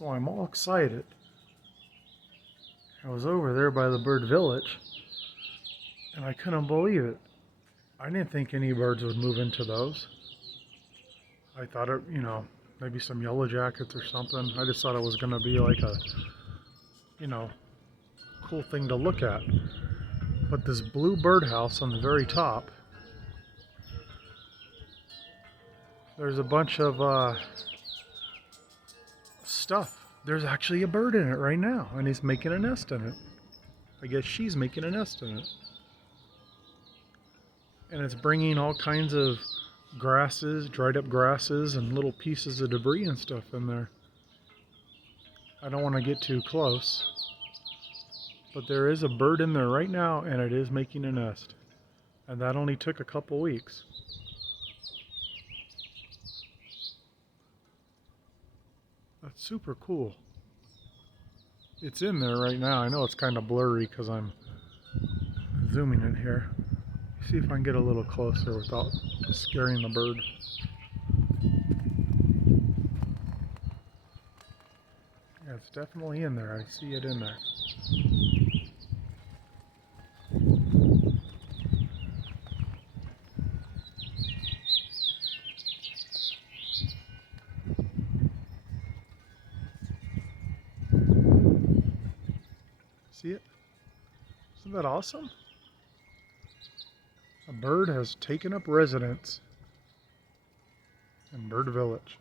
So I'm all excited. I was over there by the bird village and I couldn't believe it. I didn't think any birds would move into those. I thought it, maybe some yellow jackets or something. I just thought it was going to be like a, cool thing to look at. But this blue birdhouse on the very top, there's a bunch of stuff. There's actually a bird in it right now, and he's making a nest in it. I guess she's making a nest in it. And it's bringing all kinds of grasses, dried up grasses, and little pieces of debris and stuff in there. I don't want to get too close, but there is a bird in there right now, and it is making a nest. And that only took a couple weeks. That's super cool. It's in there right now. I know it's kind of blurry because I'm zooming it here. See if I can get a little closer without scaring the bird. Yeah, it's definitely in there. I see it in there. See it? Isn't that awesome? A bird has taken up residence in Bird Village.